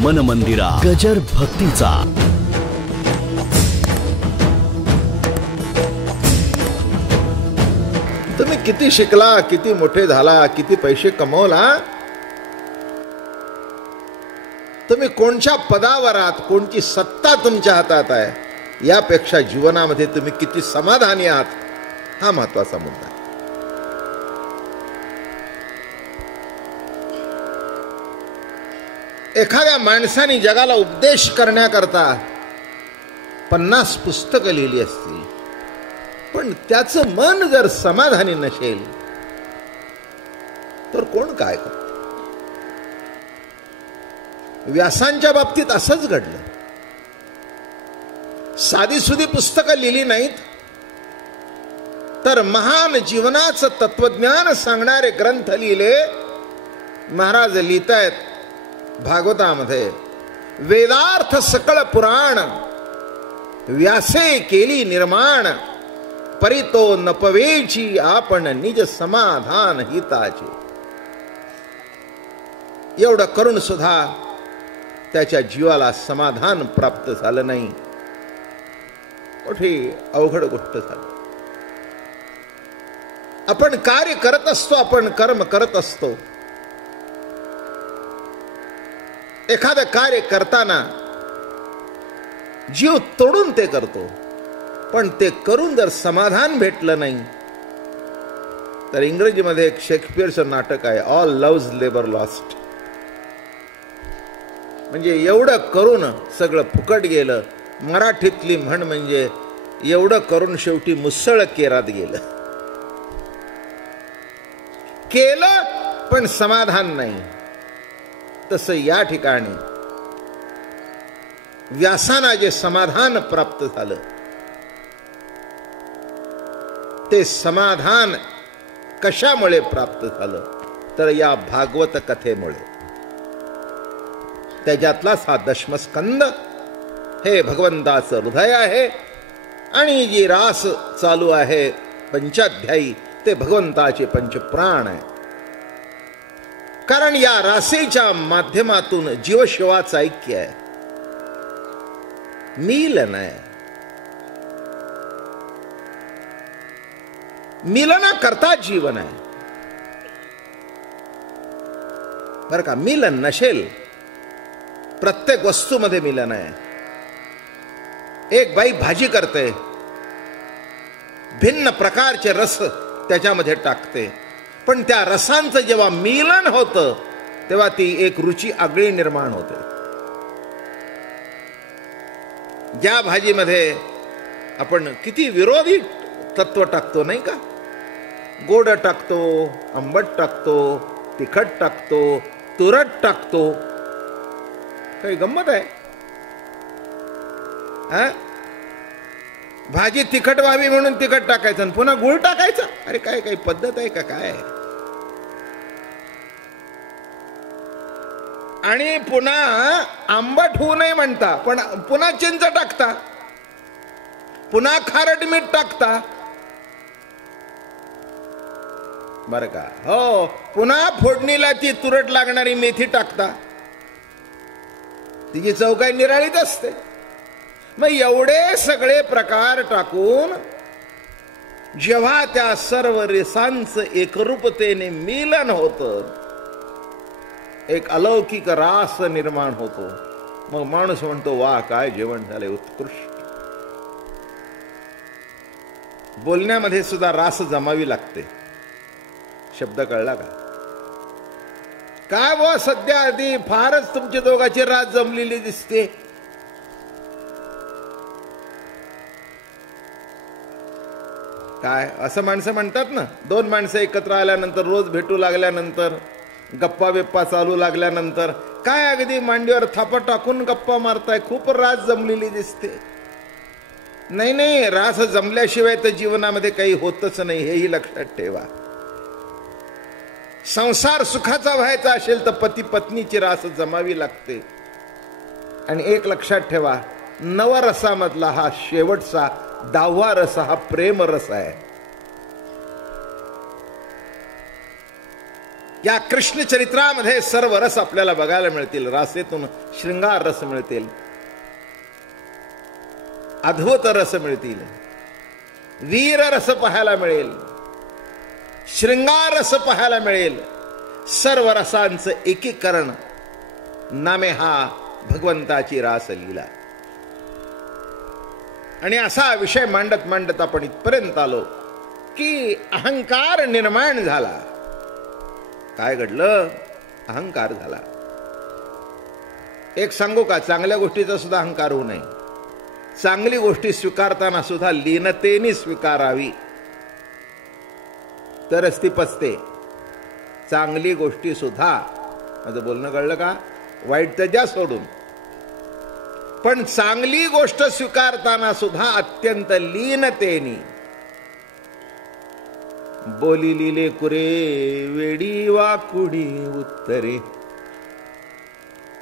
मन मंदिरा गजर भक्तीचा. तुम्ही किती शिकला, किती मोठे झाला, किती पैसे कमवला, तुम्ही कोणत्या पदावर आहात, कोणती सत्ता तुमच्या हातात आहे, यापेक्षा जीवनामध्ये तुम्ही किती समाधानी आहात हा महत्वाचा मुद्दा आहे. एखाद्या माणसाने जगाला उपदेश करण्याकरता 50 पुस्तकं लिहिली असतील, पण त्याचं मन जर समाधानी नसेल तर कोण काय करत. व्यासांच्या बाबतीत असंच घडलं. साधीसुधी पुस्तकं लिहिली नाहीत, तर महान जीवनाचं तत्वज्ञान सांगणारे ग्रंथ लिहिले. महाराज लिहितायत भागवतामध्ये, वेदार्थ सकळ पुराण व्यासे केली निर्माण, परितो नपवेची आपण निज समाधान हिताचे. एवढं करून सुद्धा त्याच्या जीवाला समाधान प्राप्त झालं नाही. मोठी अवघड गोष्ट झाली. आपण कार्य करत असतो, आपण कर्म करत असतो. एखादं कार्य करताना जीव तोडून ते करतो, पण ते करून जर समाधान भेटलं नाही तर इंग्रजीमध्ये एक शेक्सपियरचं नाटक आहे, ऑल लव्हज लेबर लॉस्ट. म्हणजे एवढं करून सगळं फुकट गेलं. मराठीतली म्हण म्हणजे एवढं करून शेवटी मुसळ केरात गेलं. केलं पण समाधान नाही. तसं या ठिकाणी व्यासांना जे समाधान प्राप्त झालं, ते समाधान कशामुळे प्राप्त झालं तर या भागवत कथेमुळे. त्याच्यातलाच हा दशमस्कंद हे भगवंताचं हृदय आहे, आणि जी रास चालू आहे पंचाध्यायी ते भगवंताचे पंचप्राण आहे. कारण या रासेच्या माध्यमातून जीवशिवाचं ऐक्य आहे, मिलन आहे. मिलना करता जीवन आहे. बरं का, मिलन नसेल, प्रत्येक वस्तूमध्ये मिलन आहे. एक बाई भाजी करते, भिन्न प्रकारचे रस त्याच्यामध्ये टाकते, पण त्या रसांचं जेव्हा मिलन होतं तेव्हा ती एक रुची आगळी निर्माण होते. ज्या भाजीमध्ये आपण किती विरोधी तत्व टाकतो नाही का, गोड टाकतो, आंबट टाकतो, तिखट टाकतो, तुरट टाकतो. काही गंमत आहे हा? भाजी तिखट व्हावी म्हणून तिखट टाकायचं आणि पुन्हा गुळ टाकायचं. अरे काय काही पद्धत आहे का काय? आणि पुन्हा आंबट होऊ नये म्हणता, पण पुन्हा चिंच टाकता, पुन्हा खारट मीठ टाकता. बर का, हो, पुन्हा फोडणीला ती तुरट लागणारी मेथी टाकता. तिची चव काय निराळीच असते. मग एवढे सगळे प्रकार टाकून जेव्हा त्या सर्व रसांचं एकरूपतेने मिलन होतं, एक अलौकिक रास निर्माण होतो. मग माणूस म्हणतो, वा काय जेवण झाले, उत्कृष्ट. बोलण्यामध्ये सुद्धा रास जमावी लागते. शब्द कळला का? काय व सध्या आधी फारच तुमच्या दोघांची रास जमलेली दिसते. काय असं माणसं म्हणतात ना, दोन माणसं एकत्र आल्यानंतर, रोज भेटू लागल्यानंतर, गप्पा बिप्पा चालू लागल्यानंतर, काय अगदी मांडीवर थापा टाकून गप्पा मारताय, खूप रास जमलेली दिसते. नाही नाही, रास जमल्याशिवाय तर जीवनामध्ये काही होतच नाही, हेही लक्षात ठेवा. संसार सुखाचा व्हायचा असेल तर पती पत्नीची रास जमावी लागते. आणि एक लक्षात ठेवा, नवरसामधला हा शेवटचा 10वा रस हा प्रेम रस आहे. या कृष्ण चरित्रामध्ये सर्व रस आपल्याला बघायला मिळतील. रासेतून शृंगार रस मिळतील, अद्भुत रस मिळतील, वीर रस पाहायला मिळेल, शृंगार रस पाहायला मिळेल. सर्व रसांचं एकीकरण नामे हा भगवंताची रासलीला. आणि असा विषय मांडत मांडत आपण इथपर्यंत आलो की अहंकार निर्माण झाला. काय घडलं? अहंकार झाला. एक सांगू का, चांगल्या गोष्टीचा सुद्धा अहंकार होऊ नये. चांगली गोष्टी स्वीकारताना सुद्धा लीनतेने स्वीकारावी, तरच ती पचते. चांगली गोष्टी सुद्धा, माझं बोलणं कळलं का? वाईट तर ज्या सोडून, पण चांगली गोष्ट स्वीकारताना सुद्धा अत्यंत लीनतेने. बोली लिले कुरे वेडी वाकुडी उत्तरे,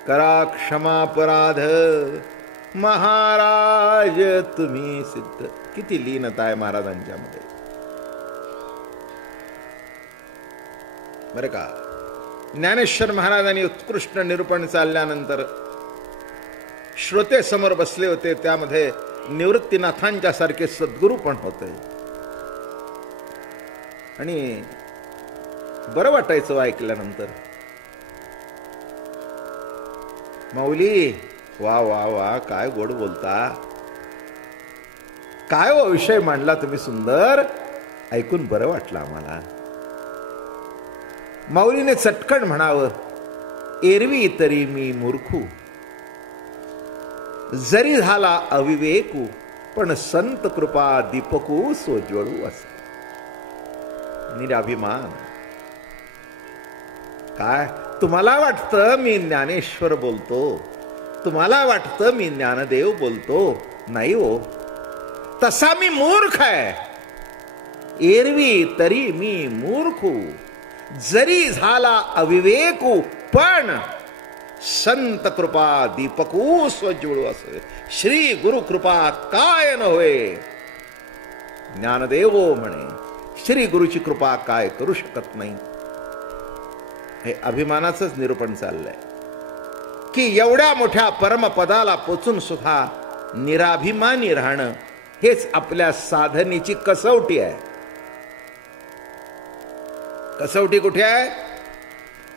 करा क्षमापराध महाराज तुम्ही सिद्ध. किती लीनता आहे महाराजांच्या मध्ये बरं का. ज्ञानेश्वर महाराजांनी उत्कृष्ट निरूपण चालल्यानंतर श्रोते समोर बसले होते. त्यामध्ये निवृत्तीनाथांच्या सारखे सद्गुरू पण होते. आणि बरं वाटायचं ऐकल्यानंतर. माऊली, वा वा वा, काय गोड बोलता, काय वा विषय मांडला तुम्ही सुंदर, ऐकून बरं वाटलं आम्हाला. माऊलीने चटकन म्हणावं, एरवी तरी मी मूर्खू, जरी झाला अविवेकू, पण संत कृपा दीपकू सोज्वळू असे. निराभिमान. काय तुम्हाला वाटतं मी ज्ञानेश्वर बोलतो, तुम्हाला वाटतं मी ज्ञानदेव बोलतो? नाही हो, तसा मी मूर्ख आहे. एरवी तरी मी मूर्खू, जरी झाला अविवेकू, पण संत कृपा दीपकू स्वज्वळू असे. श्री गुरु कृपा काय न होय, ज्ञानदेव म्हणे श्री गुरुची कृपा काय करू शकत नाही. हे अभिमानाचंच निरूपण चाललंय की एवढ्या मोठ्या परमपदाला पोचून सुद्धा निराभिमानी राहणं हेच आपल्या साधनेची कसवटी आहे. कसवटी कुठे आहे?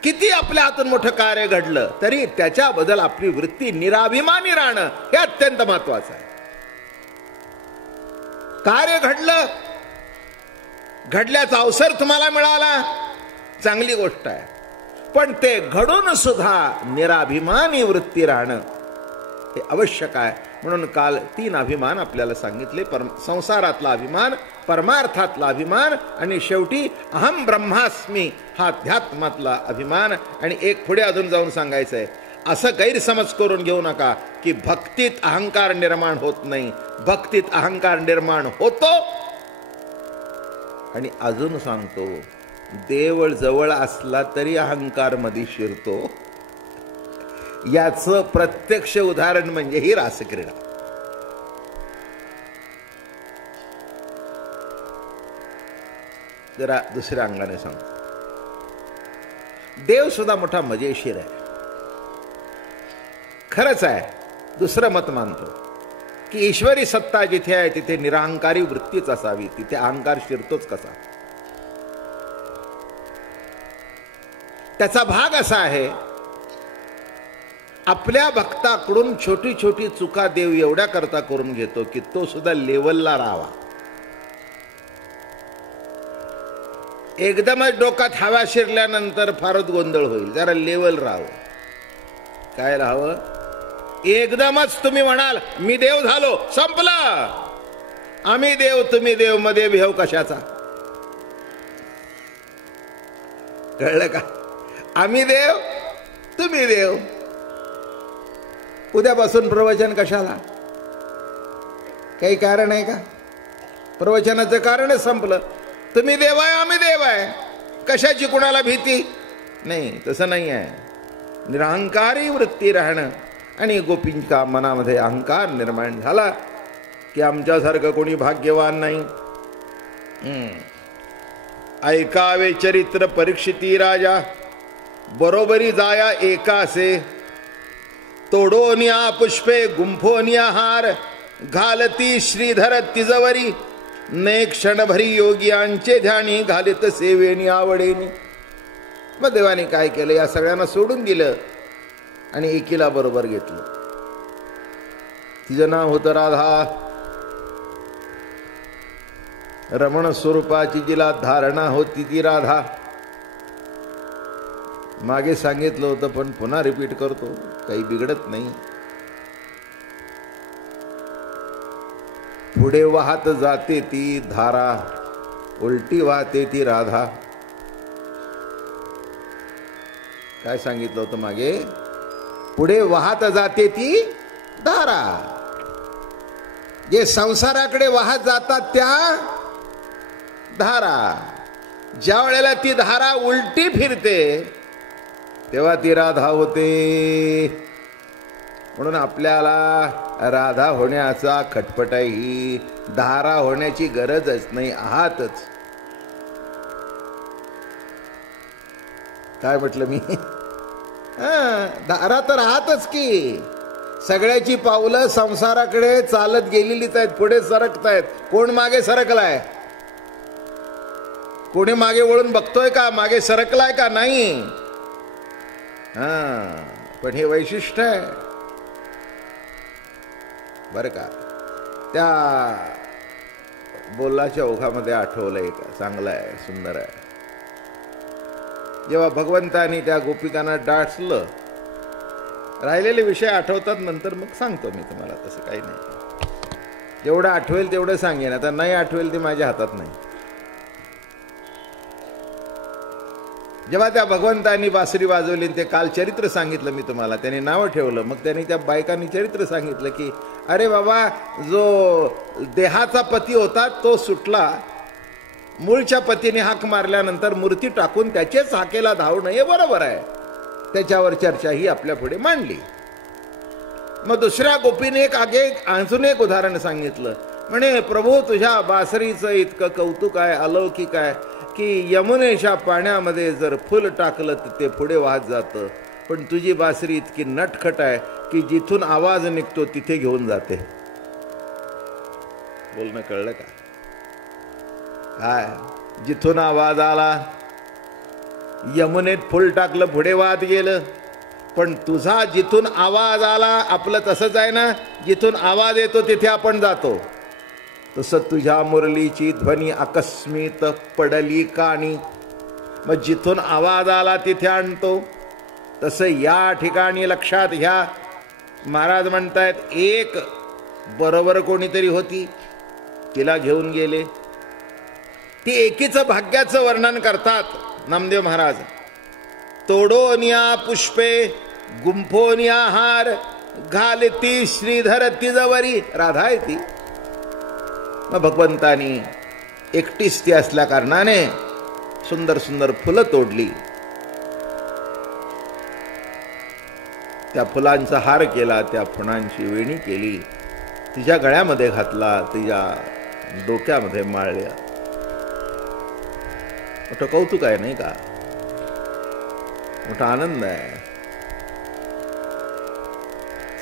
किती आपल्या हातून मोठं कार्य घडलं तरी त्याच्याबद्दल आपली वृत्ती निराभिमानी राहणं हे अत्यंत महत्वाचं आहे. कार्य घडलं, घडल्याचा अवसर तुम्हाला मिळाला, चांगली गोष्ट आहे. पण ते घडून सुद्धा निराभिमानी वृत्ती राहणं हे आवश्यक आहे. म्हणून काल 3 अभिमान आपल्याला सांगितले. संसारातला अभिमान, परमार्थातला अभिमान आणि शेवटी अहम ब्रह्मास्मी हा अध्यात्मातला अभिमान. आणि एक पुढे अजून जाऊन सांगायचं आहे, असं गैरसमज करून घेऊ नका की भक्तीत अहंकार निर्माण होत नाही. भक्तीत अहंकार निर्माण होतो. आणि अजून सांगतो, देवळ जवळ असला तरी अहंकार मध्ये शिरतो. याचं प्रत्यक्ष उदाहरण म्हणजे ही रासक्रीडा. जरा दुसऱ्या अंगाने सांगतो, देव सुद्धा मोठा मजेशीर आहे. खरंच आहे. दुसरं मत मानतो की ईश्वरी सत्ता जिथे आहे तिथे निरहंकारी वृत्तीच असावी, तिथे अहंकार शिरतोच कसा. त्याचा भाग असा आहे, आपल्या भक्ताकडून छोटी छोटी चुका देव एवढ्या करता करून घेतो की तो सुद्धा लेवलला राहावा. एकदमच डोक्यात हवा शिरल्यानंतर फारच गोंधळ होईल. जरा लेवल राहावं. काय राहावं? एकदमच तुम्ही म्हणाल मी देव झालो, संपलं. आम्ही देव तुम्ही देव मध्ये भेव कशाचा? कळलं का? आम्ही देव तुम्ही देव. उद्यापासून प्रवचन कशाला? काही कारण आहे का? प्रवचनाचं कारणच संपलं. तुम्ही देव आहे, आम्ही देव आहे. कशाची कुणाला भीती नाही. तसं नाही आहे. निरहंकारी वृत्ती राहणं. आणि गोपींच्या मनामध्ये अहंकार निर्माण झाला की आमच्यासारखं कोणी भाग्यवान नाही. ऐकावे चरित्र परीक्षिती राजा, बरोबरी जाया एकासे. तोडोनिया पुष्पे गुंफोनिया हार, घालती श्रीधर तिजवरी. ने क्षणभरी योगियांचे ध्यानी, घालित सेवेनी आवडेनी. मग देवाने काय केलं, या सगळ्यांना सोडून दिलं आणि एकीला बरोबर घेतलं. तिचं नाव होतं राधा. रमण स्वरूपाची जिला धारणा होती ती राधा. मागे सांगितलं होतं पण पुन्हा रिपीट करतो, काही बिघडत नाही. पुढे वाहत जाते ती धारा, उलटी वाहते ती राधा. काय सांगितलं होतं मागे? पुढे वाहत जाते ती धारा. जे संसाराकडे वाहत जातात त्या धारा, ज्या वेळेला ती धारा उलटी फिरते तेव्हा ती राधा होते. म्हणून आपल्याला राधा होण्याचा खटपट आहे. ही धारा होण्याची गरजच नाही, आहातच. काय म्हटलं मी? धारा तर आहातच की. सगळ्याची पावलं संसाराकडे चालत गेलेलीच आहेत, पुढे सरकतायत. कोण मागे सरकलाय? कोणी मागे वळून बघतोय का? मागे सरकलाय का? नाही. पण हे वैशिष्ट्य आहे बर का. त्या बोलाच्या ओघामध्ये आठवलंय का? चांगलं आहे, सुंदर आहे. जेव्हा भगवंतानी त्या गोपिकांना डासलं, राहिलेले विषय आठवतात नंतर मग सांगतो मी तुम्हाला. तसं काही नाही, जेवढं आठवेल तेवढं सांगेन. आता नाही आठवेल ते माझ्या हातात नाही. जेव्हा त्या भगवंतांनी बासरी वाजवली, ते काल चरित्र सांगितलं मी तुम्हाला, त्यांनी नाव ठेवलं. मग त्यांनी त्या बायकांनी चरित्र सांगितलं की अरे बाबा, जो देहाचा पती होता तो सुटला, मूळच्या पतीने हाक मारल्यानंतर मूर्ती टाकून त्याचेच हाकेला धावणं हे बरोबर आहे. त्याच्यावर चर्चा ही आपल्या पुढे मांडली. मग दुसऱ्या गोपीने अजून एक उदाहरण सांगितलं. म्हणे प्रभू, तुझ्या बासरीचं इतकं कौतुक आहे, अलौकिक आहे की यमुनेच्या पाण्यामध्ये जर फुल टाकलं तर ते पुढे वाहत जातं. पण तुझी बासरी इतकी नटखट आहे की जिथून आवाज निघतो तिथे घेऊन जाते. बोलणं कळलं का? काय? जिथून आवाज आला, यमुनेत फुल टाकलं, पुढे वाहत गेलं. पण तुझा जिथून आवाज आला, आपलं तसंच आहे ना, जिथून आवाज येतो तिथे आपण जातो. तसं तुझ्या मुरलीची ध्वनी अकस्मित पडली कानी, मग जिथून आवाज आला तिथे आणतो. तसं या ठिकाणी लक्षात घ्या. महाराज म्हणतायत, एक बरोबर कोणीतरी होती, तिला घेऊन गेले. ती एकीचं भाग्याचं वर्णन करतात नामदेव महाराज. तोडोनिया पुष्पे गुंफोनिया हार, घालती श्रीधर तिजवरी. राधा आहे ती. मग भगवंतानी एकटीच ती असल्या कारणाने सुंदर सुंदर फुलं तोडली, त्या फुलांचा हार केला, त्या फुलांची वेणी केली, तिच्या गळ्यामध्ये घातला, तिच्या डोक्यामध्ये माळल्या. मोठं कौतुक आहे नाही का? मोठा आनंद आहे.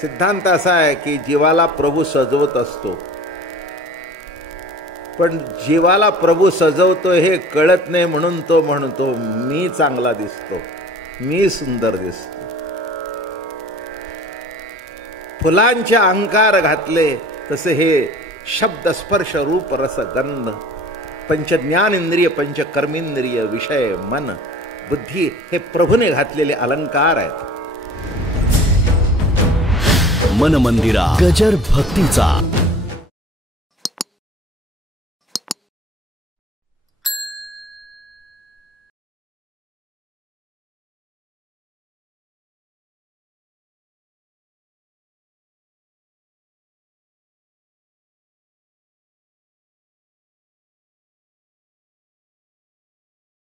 सिद्धांत असा आहे की जीवाला प्रभू सजवत असतो, पण जीवाला प्रभू सजवतो हे कळत नाही, म्हणून तो म्हणतो मी चांगला दिसतो, मी सुंदर दिसतो. फुलांचे अंकार घातले तसे हे शब्द स्पर्श रूप रस गंध पंच ज्ञानेंद्रिय पंच कर्मेंद्रिय विषय मन बुद्धी हे प्रभूने घातलेले अलंकार आहेत. मन मंदिरा गजर भक्तीचा.